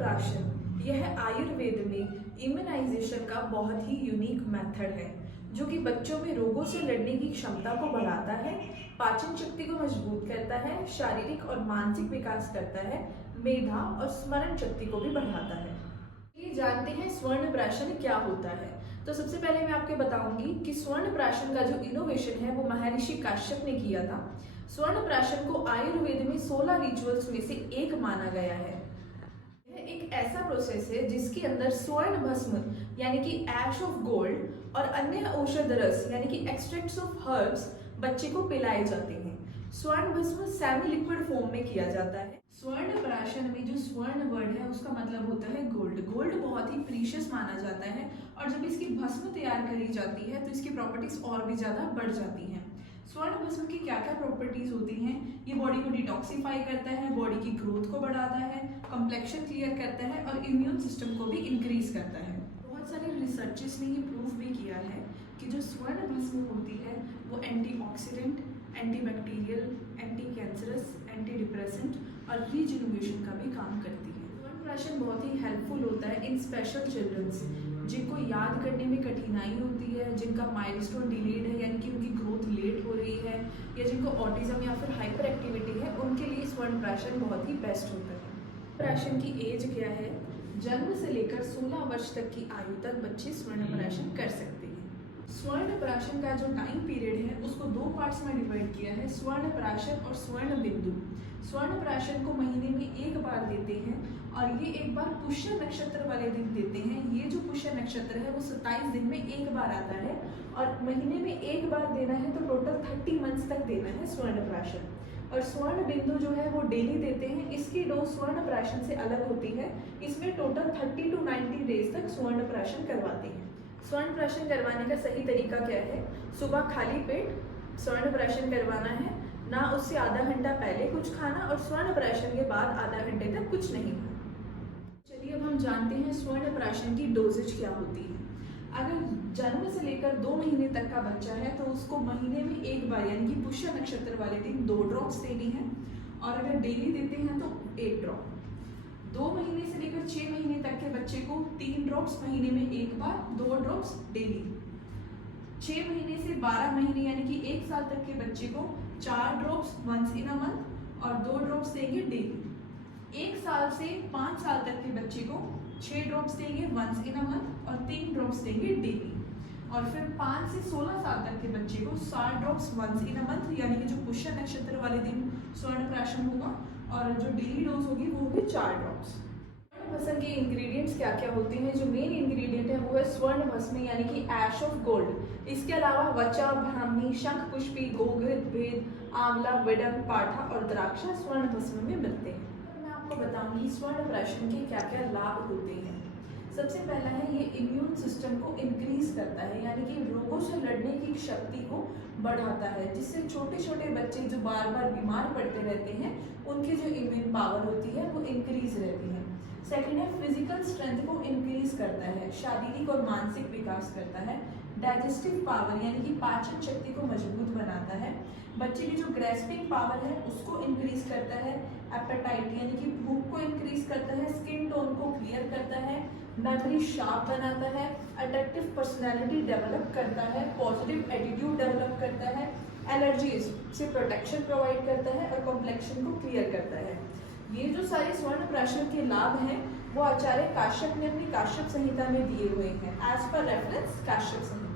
प्राशन यह आयुर्वेद में इम्यूनाइजेशन का बहुत ही यूनिक मेथड है जो कि बच्चों में रोगों से लड़ने की क्षमता को बढ़ाता है, पाचन शक्ति को मजबूत करता है, शारीरिक और मानसिक विकास करता है, मेधा और स्मरण शक्ति को भी बढ़ाता है। ये जानते हैं स्वर्ण प्राशन क्या होता है। तो सबसे पहले मैं आपको बताऊंगी कि स्वर्ण प्राशन का जो इनोवेशन है वो महर्षि काश्यप ने किया था। स्वर्ण प्राशन को आयुर्वेद में 16 रिचुअल्स में से एक माना गया है। यह एक ऐसा प्रोसेस है जिसके अंदर स्वर्ण भस्म यानी कि ऐश ऑफ गोल्ड और अन्य औषध रस यानी कि एक्सट्रैक्ट्स ऑफ हर्ब्स बच्चे को पिलाए जाते हैं। स्वर्ण भस्म सेमी लिक्विड फॉर्म में किया जाता है। स्वर्ण प्राशन में जो स्वर्ण वर्ड है उसका मतलब होता है गोल्ड। गोल्ड बहुत ही प्रीशियस माना जाता है और जब इसकी भस्म तैयार करी जाती है तो इसकी प्रॉपर्टीज और भी ज्यादा बढ़ जाती हैं। स्वर्ण भस्म की क्या क्या प्रॉपर्टीज होती हैं? ये बॉडी को डिटॉक्सिफाई करता है, बॉडी की ग्रोथ को बढ़ाता है, कॉम्प्लेक्शन क्लियर करता है और इम्यून सिस्टम को भी इंक्रीज करता है। बहुत सारे रिसर्चर्स ने ये प्रूव भी किया है कि जो स्वर्ण भस्म होती है वो antioxidant, antibacterial, anti cancerous, anti depressant और रीजनरेशन का भी काम करती है। स्वर्ण प्राशन बहुत ही हेल्पफुल होता है इन स्पेशल चिल्ड्रंस जिनको याद करने में कठिनाई होती है, जिनका माइलस्टोन डिलेड है यानी कि उनकी ग्रोथ लेट हो रही है या जिनको ऑटिज्म या फिर हाइपर एक्टिविटी है, उनके लिए स्वर्ण प्राशन बहुत ही बेस्ट होता है। प्राशन की एज क्या है? जन्म से लेकर 16 वर्ष तक की आयु तक बच्चे स्वर्ण प्राशन कर सकते हैं। स्वर्ण प्राशन का जो टाइम पीरियड है उसको दो पार्ट्स में डिवाइड किया है, स्वर्ण प्राशन और स्वर्ण बिंदु। स्वर्ण प्राशन को महीने में एक बार देते हैं और ये एक बार पुष्य नक्षत्र वाले दिन देते हैं। ये जो पुष्य नक्षत्र है वो 27 दिन में एक बार आता है और महीने में एक बार देना है तो टोटल 30 मंथ्स तक देना है स्वर्ण प्राशन। और स्वर्ण बिंदु जो है वो डेली देते हैं। इसकी डोज स्वर्ण प्राशन से अलग होती है, इसमें टोटल 30 to 90 डेज तक स्वर्ण प्राशन करवाते हैं। स्वर्ण प्राशन करवाने का सही तरीका क्या है? सुबह खाली पेट स्वर्ण प्राशन करवाना है, ना उससे आधा घंटा पहले कुछ खाना और स्वर्ण प्राशन के बाद आधा घंटे तक कुछ नहीं खाना। चलिए अब हम जानते हैं स्वर्ण प्राशन की डोजेज क्या होती है। अगर जन्म से लेकर 2 महीने तक का बच्चा है तो उसको महीने में एक बार यानी कि पुष्य नक्षत्र वाले दिन 2 ड्रॉप्स देनी है और अगर डेली देते हैं तो 1 ड्रॉप। 2 महीने से लेकर 6 महीने तक के बच्चे को 3 ड्रॉप्स महीने में एक बार, 2 ड्रॉप्स डेली। 6 महीने से 12 महीने यानी कि 1 साल तक के बच्चे को 4 drops once in a month और 2 ड्रॉप्स देंगे डेली। 1 साल से 5 साल तक के बच्चे को 6 ड्रॉप्स देंगे वंस इन अ मंथ और 3 ड्रॉप्स देंगे डेली। और फिर 5 से 16 साल तक के बच्चे को 7 drops once in a month यानी कि जो पुष्य नक्षत्र वाले दिन स्वर्ण प्राशन होगा और जो डेली डोज होगी वो होगी 4 ड्रॉप्स। स्वर्ण भस्म के इंग्रेडिएंट्स क्या क्या होते हैं? जो मेन इंग्रेडिएंट है वो है स्वर्ण भस्म यानी कि ऐश ऑफ गोल्ड। इसके अलावा वचा, ब्राह्मी, शंख पुष्पी, गोघृत, भेद, आंवला, विडंग, पाठा और द्राक्षा स्वर्ण भस्म में मिलते हैं। मैं आपको बताऊंगी स्वर्ण प्राशन के क्या क्या लाभ होते हैं। सबसे पहला है ये इम्यून सिस्टम को इंक्रीज करता है यानी कि रोगों से लड़ने की शक्ति को बढ़ाता है, जिससे छोटे छोटे बच्चे जो बार बार बीमार पड़ते रहते हैं उनकी जो इम्यून पावर होती है वो इंक्रीज रहती है। सेकेंड है फिजिकल स्ट्रेंथ को इंक्रीज करता है, शारीरिक और मानसिक विकास करता है। डाइजेस्टिव पावर यानी कि पाचन शक्ति को मजबूत बनाता है। बच्चे की जो ग्रेस्पिंग पावर है उसको इंक्रीज करता है। एपेटाइट यानी कि भूख को इंक्रीज करता है। स्किन टोन को क्लियर करता है। मेमोरी शार्प बनाता है। अट्रैक्टिव पर्सनैलिटी डेवलप करता है। पॉजिटिव एटीट्यूड डेवलप करता है। एलर्जीज से प्रोटेक्शन प्रोवाइड करता है और कॉम्प्लेक्शन को क्लियर करता है। ये जो सारे स्वर्ण प्राशन के लाभ हैं वो आचार्य काश्यप ने अपनी काश्यप संहिता में दिए हुए हैं। एज पर रेफरेंस काश्यप संहिता।